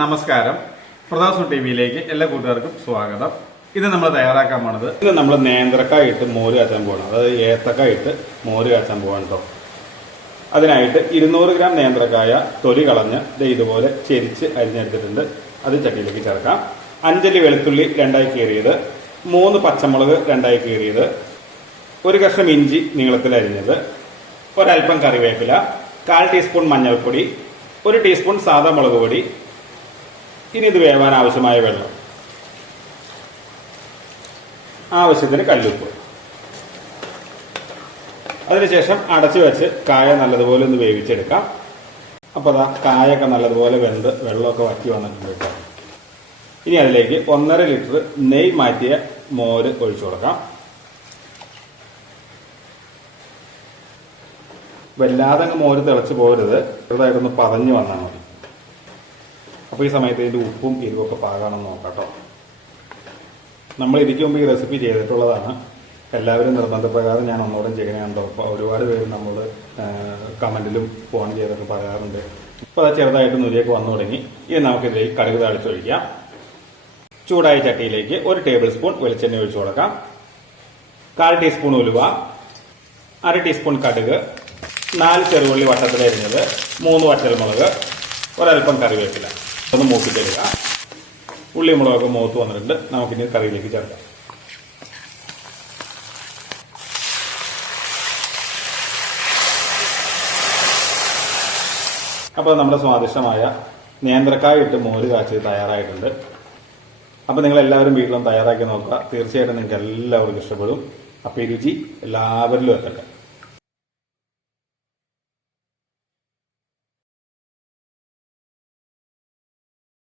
നമസ്കാരം. പ്രതാസു ടി വിയിലേക്ക് എല്ലാ കൂട്ടുകാർക്കും സ്വാഗതം. ഇത് നമ്മൾ തയ്യാറാക്കാൻ പോണത് ഇത് നമ്മൾ നേന്ത്രക്കായ ഇട്ട് മോര് കാച്ചാൻ പോകണം അതായത് ഏത്തക്കായ ഇട്ട് മോര് കാച്ചാൻ പോകണം കേട്ടോ അതിനായിട്ട് ഇരുന്നൂറ് ഗ്രാം നേന്ത്രക്കായ തൊലി കളഞ്ഞ് ഇത് ഇതുപോലെ ചെരിച്ച് അരിഞ്ഞെടുത്തിട്ടുണ്ട്. അത് ചട്ടിയിലേക്ക് ചേർക്കാം. അഞ്ചല്ലി വെളുത്തുള്ളി രണ്ടായി കീറിയത്. മൂന്ന് പച്ചമുളക് രണ്ടായി കീറിയത്. ഒരു കഷ്ണം ഇഞ്ചി നീളത്തിൽ അരിഞ്ഞത്. ഒരൽപ്പം കറിവേപ്പില. കാൽ ടീസ്പൂൺ മഞ്ഞൾപ്പൊടി. ഒരു ടീസ്പൂൺ സാദാ മുളക് പൊടി. ഇനി ഇത് വേവാൻ ആവശ്യമായ വെള്ളം. ആവശ്യത്തിന് കല്ലുപ്പ്. അതിനുശേഷം അടച്ചു വെച്ച് കായ നല്ലതുപോലെ ഒന്ന് വേവിച്ചെടുക്കാം. അപ്പോൾ അതാ കായൊക്കെ നല്ലതുപോലെ വെന്ത് വെള്ളമൊക്കെ വറ്റി വന്നിട്ടുണ്ട് ഇനി അതിലേക്ക് ഒന്നര ലിറ്റർ നെയ് മാറ്റിയ മോര് ഒഴിച്ചു കൊടുക്കാം. വല്ലാതെ മോര് തിളച്ച് പോരുത്. ചെറുതായിട്ടൊന്ന് പതഞ്ഞു വന്നാൽ മതി. അപ്പോൾ ഈ സമയത്ത് ഇതിന്റെ ഉപ്പും എരിവൊക്കെ പാകാണെന്ന് നോക്കാം കേട്ടോ. നമ്മൾ ഇതിക്ക് മുമ്പ് ഈ റെസിപ്പി ചെയ്തിട്ടുള്ളതാണ്. എല്ലാവരും നിർബന്ധപ്രകാരം ഞാൻ ഒന്നോടും ചെയ്യണുണ്ടോ അപ്പോൾ ഒരുപാട് പേര് നമ്മൾ കമന്റിലും ഫോൺ ചെയ്തൊക്കെ പറയാറുണ്ട്. അപ്പോൾ അത് ചെറുതായിട്ട് നുരിയൊക്കെ വന്നു തുടങ്ങി. ഇനി നമുക്കിതിലേക്ക് കടുക് താളിച്ചൊഴിക്കാം. ചൂടായ ചട്ടിയിലേക്ക് ഒരു ടേബിൾ സ്പൂൺ വെളിച്ചെണ്ണ ഒഴിച്ചു കൊടുക്കാം. കാൽ ടീസ്പൂൺ ഉലുവ അര ടീസ്പൂൺ കടുക് നാല് ചെറുപുള്ളി വട്ടത്തിലരിഞ്ഞത് മൂന്ന് വറ്റൽമുളക് ഒരൽപ്പം കറിവേപ്പില. ഒന്ന് മൂപ്പിച്ചെടുക്കുക ഉള്ളി മുളകൊക്കെ മൂത്ത് വന്നിട്ടുണ്ട്. നമുക്കിനി കറിയിലേക്ക് ചേർക്കാം. അപ്പോൾ നമ്മുടെ സ്വാദിഷ്ടമായ നേന്ത്രക്കായ ഇട്ട് മോര് കാച്ചി തയ്യാറായിട്ടുണ്ട്. അപ്പോൾ നിങ്ങൾ എല്ലാവരും വീട്ടിലും തയ്യാറാക്കി നോക്കുക. തീർച്ചയായിട്ടും നിങ്ങൾക്ക് എല്ലാവർക്കും ഇഷ്ടപ്പെടും. അപ്പോൾ ഈ രുചി എല്ലാവരിലും എത്തട്ടെ.